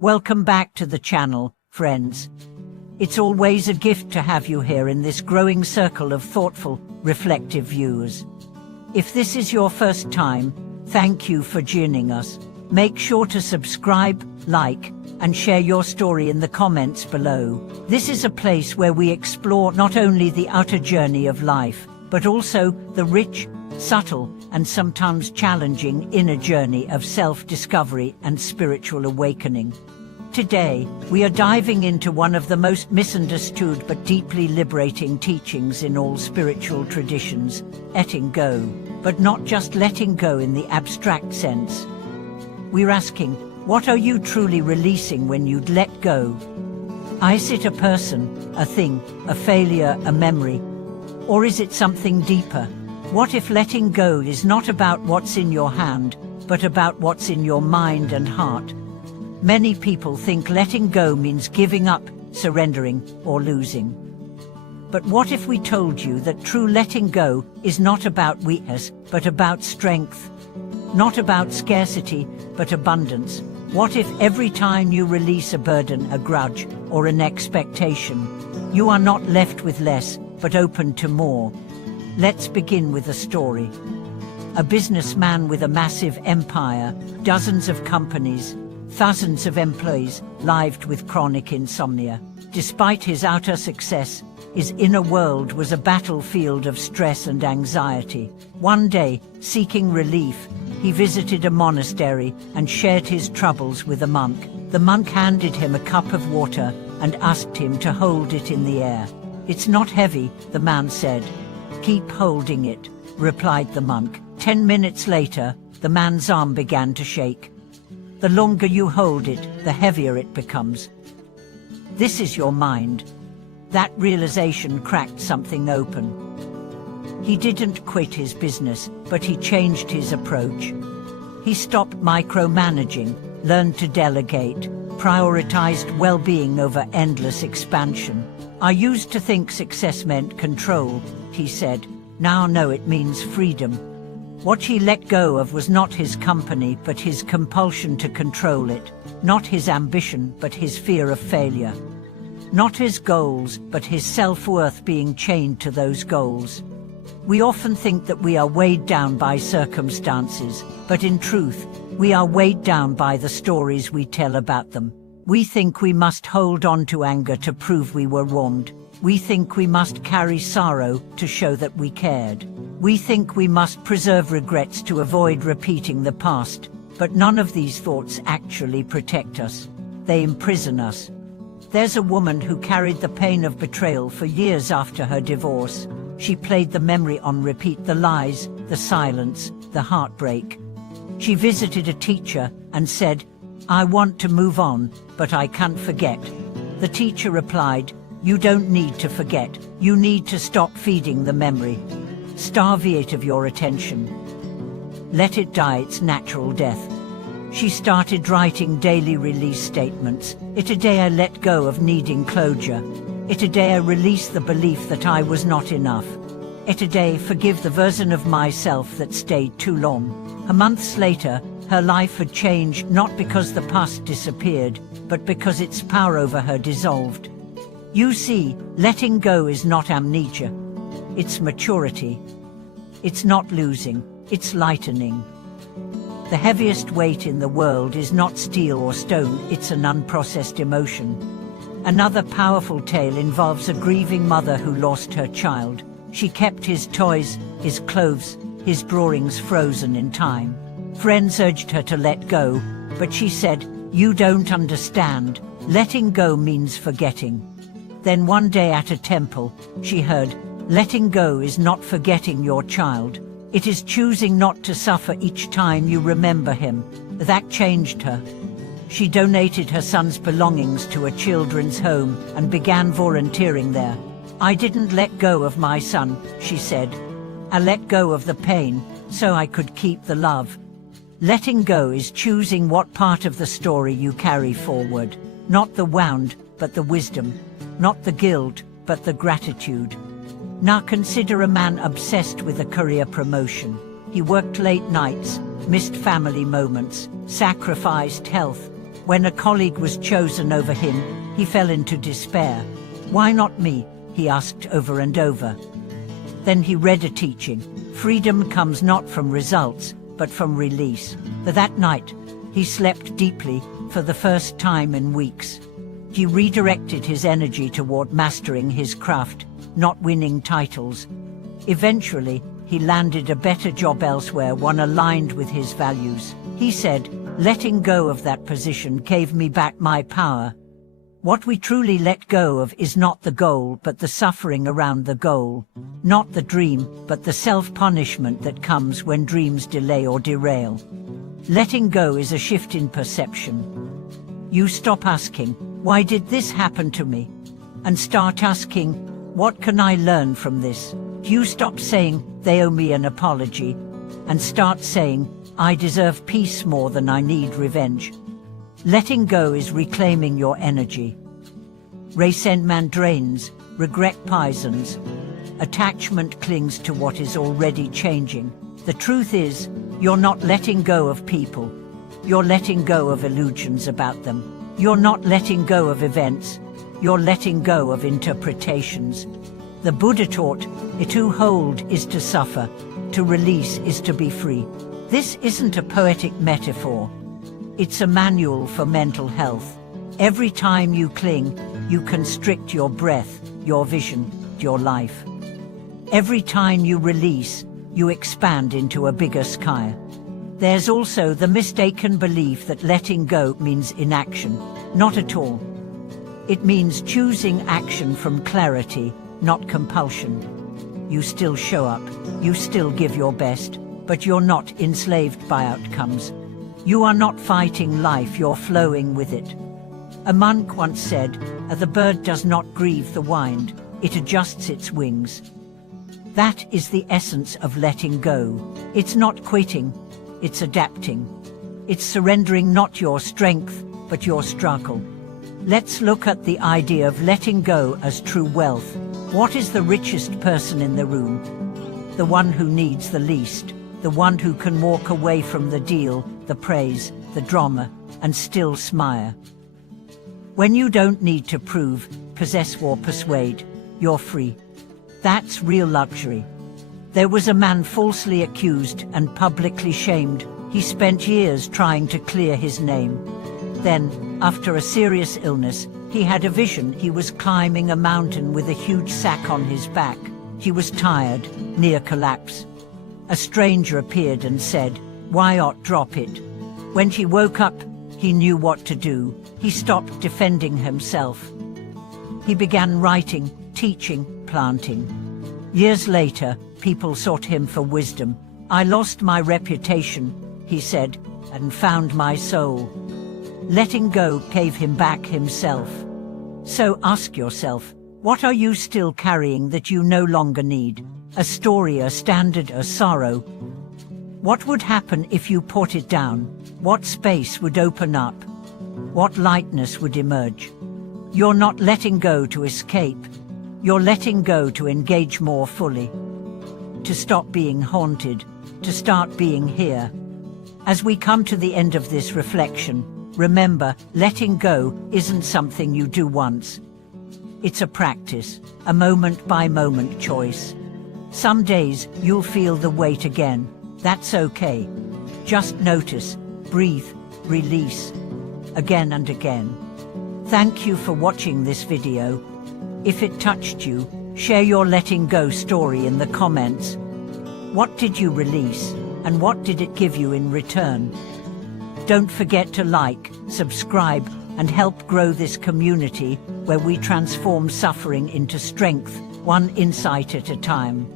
Welcome back to the channel, friends. It's always a gift to have you here in this growing circle of thoughtful, reflective viewers. If this is your first time, thank you for joining us. Make sure to subscribe, like, and share your story in the comments below. This is a place where we explore not only the outer journey of life, but also the rich, subtle, and sometimes challenging inner journey of self-discovery and spiritual awakening. Today, we are diving into one of the most misunderstood but deeply liberating teachings in all spiritual traditions, letting go. But not just letting go in the abstract sense. We're asking, what are you truly releasing when you let go? Is it a person, a thing, a failure, a memory? Or is it something deeper? What if letting go is not about what's in your hand, but about what's in your mind and heart? Many people think letting go means giving up, surrendering, or losing. But what if we told you that true letting go is not about weakness, but about strength? Not about scarcity, but abundance? What if every time you release a burden, a grudge, or an expectation, you are not left with less, but open to more? Let's begin with a story. A businessman with a massive empire, dozens of companies, thousands of employees, lived with chronic insomnia. Despite his outer success, his inner world was a battlefield of stress and anxiety. One day, seeking relief, he visited a monastery and shared his troubles with a monk. The monk handed him a cup of water and asked him to hold it in the air. "It's not heavy," the man said. "Keep holding it," replied the monk. 10 minutes later, the man's arm began to shake. "The longer you hold it, the heavier it becomes. This is your mind." That realization cracked something open. He didn't quit his business, but he changed his approach. He stopped micromanaging, learned to delegate, prioritized well-being over endless expansion. "I used to think success meant control," he said. "Now I know it means freedom." What he let go of was not his company, but his compulsion to control it. Not his ambition, but his fear of failure. Not his goals, but his self-worth being chained to those goals. We often think that we are weighed down by circumstances, but in truth, we are weighed down by the stories we tell about them. We think we must hold on to anger to prove we were wronged. We think we must carry sorrow to show that we cared. We think we must preserve regrets to avoid repeating the past, but none of these thoughts actually protect us. They imprison us. There's a woman who carried the pain of betrayal for years after her divorce. She played the memory on repeat, the lies, the silence, the heartbreak. She visited a teacher and said, "I want to move on, but I can't forget." The teacher replied, "You don't need to forget. You need to stop feeding the memory. Starve it of your attention. Let it die its natural death." She started writing daily release statements. "Today I let go of needing closure. Today I release the belief that I was not enough. Today forgive the version of myself that stayed too long." Months later, her life had changed, not because the past disappeared, but because its power over her dissolved. You see, letting go is not amnesia. It's maturity. It's not losing, it's lightening. The heaviest weight in the world is not steel or stone, it's an unprocessed emotion. Another powerful tale involves a grieving mother who lost her child. She kept his toys, his clothes, his drawings frozen in time. Friends urged her to let go, but she said, "You don't understand. Letting go means forgetting." Then one day at a temple, she heard, "Letting go is not forgetting your child. It is choosing not to suffer each time you remember him." That changed her. She donated her son's belongings to a children's home and began volunteering there. "I didn't let go of my son," she said. "I let go of the pain so I could keep the love." Letting go is choosing what part of the story you carry forward. Not the wound, but the wisdom. Not the guilt, but the gratitude. Now consider a man obsessed with a career promotion. He worked late nights, missed family moments, sacrificed health, When a colleague was chosen over him, he fell into despair. "Why not me?" he asked over and over. Then he read a teaching. Freedom comes not from results, but from release. That night, he slept deeply for the first time in weeks. He redirected his energy toward mastering his craft, not winning titles. Eventually, he landed a better job elsewhere, one aligned with his values. He said, "Letting go of that position gave me back my power." What we truly let go of is not the goal, but the suffering around the goal. Not the dream, but the self-punishment that comes when dreams delay or derail. Letting go is a shift in perception. You stop asking, "Why did this happen to me?" and start asking, "What can I learn from this?" You stop saying, "They owe me an apology," and start saying, "I deserve peace more than I need revenge." Letting go is reclaiming your energy. Resentment drains, regret poisons. Attachment clings to what is already changing. The truth is, you're not letting go of people. You're letting go of illusions about them. You're not letting go of events. You're letting go of interpretations. The Buddha taught, to hold is to suffer, to release is to be free. This isn't a poetic metaphor. It's a manual for mental health. Every time you cling, you constrict your breath, your vision, your life. Every time you release, you expand into a bigger sky. There's also the mistaken belief that letting go means inaction. Not at all. It means choosing action from clarity, not compulsion. You still show up, you still give your best, but you're not enslaved by outcomes. You are not fighting life, you're flowing with it. A monk once said, "The bird does not grieve the wind, it adjusts its wings." That is the essence of letting go. It's not quitting, it's adapting. It's surrendering not your strength, but your struggle. Let's look at the idea of letting go as true wealth. What is the richest person in the room? The one who needs the least. The one who can walk away from the deal, the praise, the drama, and still smile. When you don't need to prove, possess or persuade, you're free. That's real luxury. There was a man falsely accused and publicly shamed. He spent years trying to clear his name. Then, after a serious illness, he had a vision. He was climbing a mountain with a huge sack on his back. He was tired, near collapse. A stranger appeared and said, "Why not drop it?" When he woke up, he knew what to do. He stopped defending himself. He began writing, teaching, planting. Years later, people sought him for wisdom. "I lost my reputation," he said, "and found my soul." Letting go gave him back himself. So ask yourself, what are you still carrying that you no longer need? A story, a standard, a sorrow. What would happen if you put it down? What space would open up? What lightness would emerge? You're not letting go to escape. You're letting go to engage more fully. To stop being haunted. To start being here. As we come to the end of this reflection, remember, letting go isn't something you do once. It's a practice, a moment-by-moment choice. Some days you'll feel the weight again. That's okay. Just notice, breathe, release, again and again. Thank you for watching this video. If it touched you, share your letting go story in the comments. What did you release, and what did it give you in return? Don't forget to like, subscribe, and help grow this community where we transform suffering into strength, one insight at a time.